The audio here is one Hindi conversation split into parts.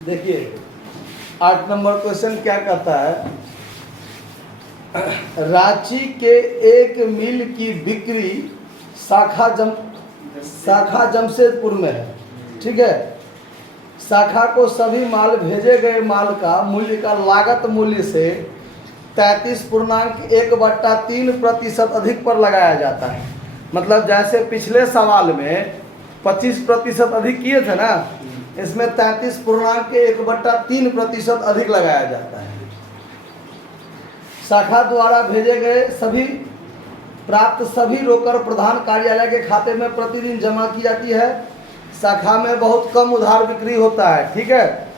देखिए 8 नंबर क्वेश्चन क्या कहता है, रांची के एक मिल की बिक्री शाखा जमशेदपुर में है। ठीक है, शाखा को सभी माल भेजे गए माल का मूल्य का लागत मूल्य से 33.1/3% अधिक पर लगाया जाता है। मतलब जैसे पिछले सवाल में 25% अधिक किए थे ना, इसमें 33.1/3% अधिक लगाया जाता है। शाखा द्वारा भेजे गए प्राप्त सभी रोकड़ प्रधान कार्यालय के खाते में प्रतिदिन जमा की जाती है। शाखा में बहुत कम उधार बिक्री होता है। ठीक है,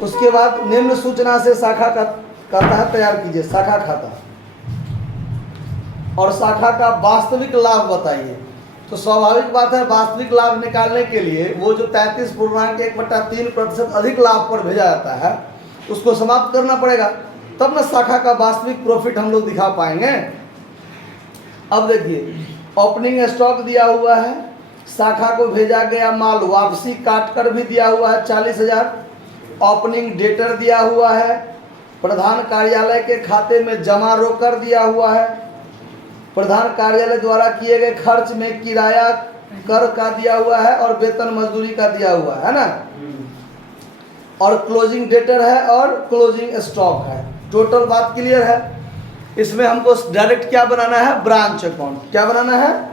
उसके बाद निम्न सूचना से शाखा का खाता तैयार कीजिए, शाखा खाता, और शाखा का वास्तविक लाभ बताइए। तो स्वाभाविक बात है, वास्तविक लाभ निकालने के लिए वो जो 33.1/3% अधिक लाभ पर भेजा जाता है उसको समाप्त करना पड़ेगा, तब ना शाखा का वास्तविक प्रॉफिट हम लोग दिखा पाएंगे। अब देखिए, ओपनिंग स्टॉक दिया हुआ है, शाखा को भेजा गया माल वापसी काट कर भी दिया हुआ है 40,000, ओपनिंग डेटर दिया हुआ है, प्रधान कार्यालय के खाते में जमा रोकड़ दिया हुआ है, प्रधान कार्यालय द्वारा किए गए खर्च में किराया कर का दिया हुआ है और वेतन मजदूरी का दिया हुआ है ना, और क्लोजिंग डेटर है और क्लोजिंग स्टॉक है। टोटल बात क्लियर है। इसमें हमको डायरेक्ट क्या बनाना है, ब्रांच अकाउंट। क्या बनाना है,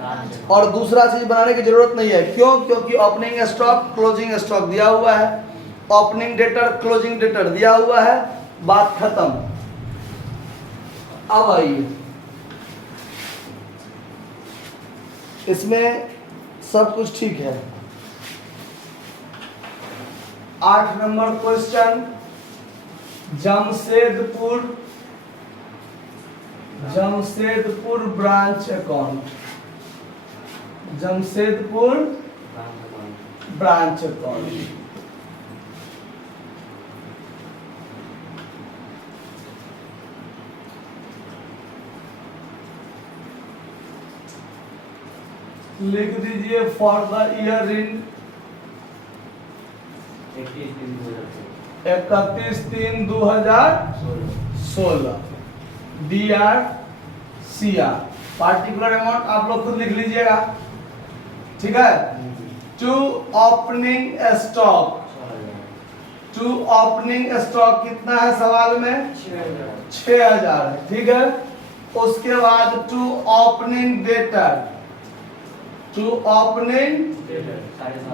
और दूसरा चीज बनाने की जरूरत नहीं है। क्यों? क्योंकि ओपनिंग स्टॉक क्लोजिंग स्टॉक दिया हुआ है, ओपनिंग डेटर क्लोजिंग डेटर दिया हुआ है, बात खत्म। अब आइए, इसमें सब कुछ ठीक है। 8 number question, Jamshedpur branch account, Jamshedpur branch account. लिख दीजिए for the year in 31/3/2016 DRCR। Particular amount आप लोग खुद लिख लीजिएगा। ठीक है, टू ओपनिंग स्टॉक कितना है सवाल में, 6,000 है। ठीक है, उसके बाद टू ओपनिंग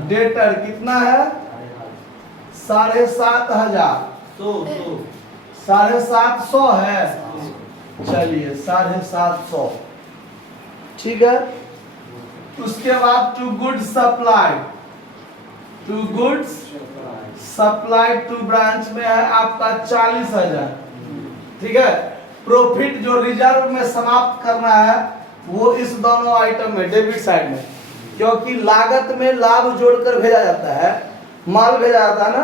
डेटर कितना है, 7,500। 750 है, चलिए 750। ठीक है, उसके बाद to goods supplied to branch में है आपका 40,000। ठीक है, प्रॉफिट जो रिजर्व में समाप्त करना है वो इस दोनों आइटम में डेबिट साइड में, क्योंकि लागत में लाभ जोड़कर भेजा जाता है, माल भेजा जाता है ना,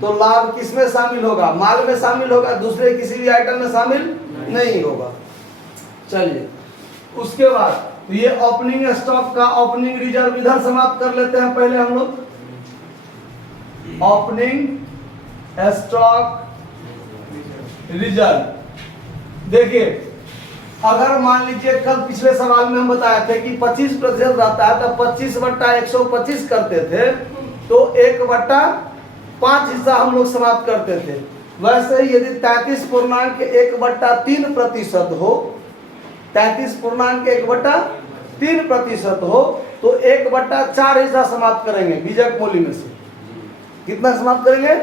तो लाभ किस में शामिल होगा, माल में शामिल होगा, दूसरे किसी भी आइटम में शामिल नहीं होगा। चलिए, उसके बाद ये ओपनिंग स्टॉक का ओपनिंग रिजर्व इधर समाप्त कर लेते हैं। पहले हम लोग ओपनिंग स्टॉक रिजर्व देखिए, अगर मान लीजिए कल पिछले सवाल में हम बताए थे कि 25% रहता है तो 25/125 करते थे, तो 1/5 हिस्सा हम लोग समाप्त करते थे। वैसे ही यदि 33.1/3% हो, 33.1/3% हो तो 1/4 हिस्सा समाप्त करेंगे बीजक मूल्य में से। कितना समाप्त करेंगे,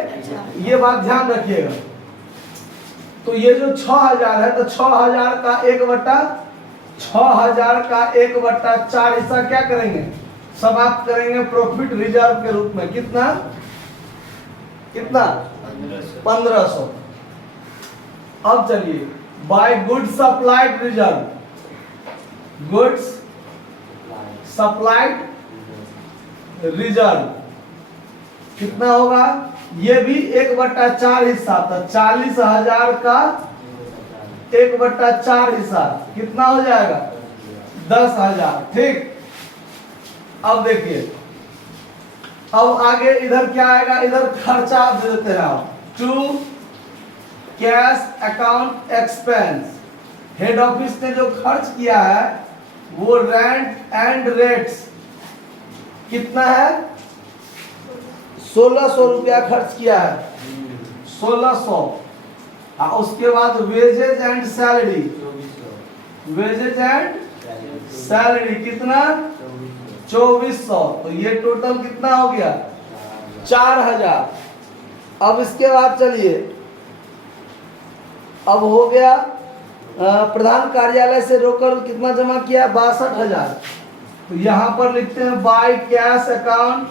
ये बात ध्यान रखिएगा। तो ये जो 6,000 है, तो 6,000 का 1/4 हिस्सा क्या करेंगे, समाप्त करेंगे प्रॉफिट रिजर्व के रूप में। कितना 1500। अब चलिए, बाय गुड्स सप्लाइड रिजर्व कितना होगा, ये भी 1/4 हिस्सा था। 40,000 का 1/4 हिस्सा कितना हो जाएगा, 10,000। ठीक, अब देखिए अब आगे इधर क्या आएगा, इधर खर्चा आप दे देते हैं आप, to cash account expense. Head office ने जो खर्च किया है वो रेंट एंड रेट्स कितना है, 1600 रुपया खर्च किया है, 1600। उसके बाद wages and salary, wages and salary कितना, 2400। तो ये टोटल कितना हो गया, 4000। अब इसके बाद चलिए, अब हो गया प्रधान कार्यालय से रोकड़ कितना जमा किया, 62,000। तो यहां पर लिखते हैं बाय कैश अकाउंट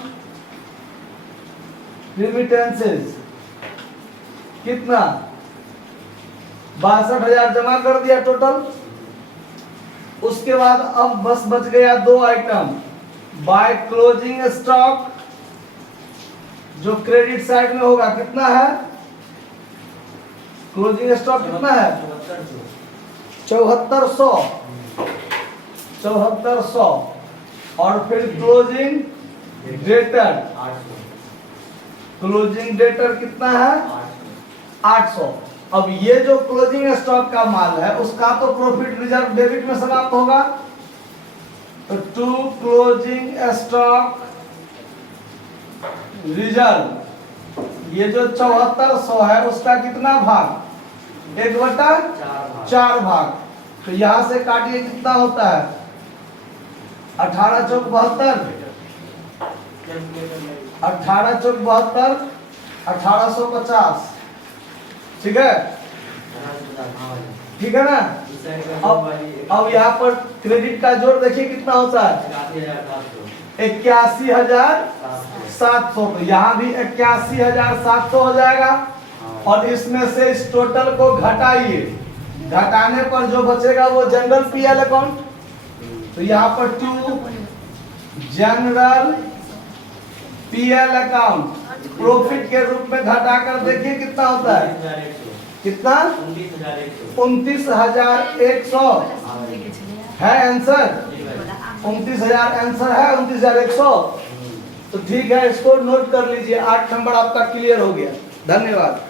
रिमिटेंसेस कितना, 62,000 जमा कर दिया टोटल। उसके बाद अब बस बच गया 2 आइटम, बाय क्लोजिंग स्टॉक जो क्रेडिट साइड में होगा कितना है, क्लोजिंग स्टॉक कितना है, 7400, 7400। और फिर क्लोजिंग डेटर, क्लोजिंग डेटर कितना है, 800। अब ये जो क्लोजिंग स्टॉक का माल है उसका तो प्रॉफिट रिजर्व डेबिट में समाप्त होगा। तो टू क्लोजिंग स्टॉक रिजर्व, ये जो 7400 है उसका कितना भाग, 1/4 भाग। तो यहां से काटिए कितना होता है, 18 चौक 72, 18 चौक 72, 1850। ठीक है, ठीक है ना। अब यहाँ पर क्रेडिट का जोड़ देखिए कितना होता है, 81,700। तो यहाँ भी 81,700 हो जाएगा। और इसमें से इस टोटल को घटाइए, घटाने पर जो बचेगा वो जनरल पीएल अकाउंट। तो यहाँ पर to general PL account profit के रूप में घटाकर देखिए कितना होता है, कितना, 29,100 है आंसर, 29,000 आंसर है, 29,100। तो ठीक है, इसको नोट कर लीजिए, 8 नंबर आपका क्लियर हो गया। धन्यवाद।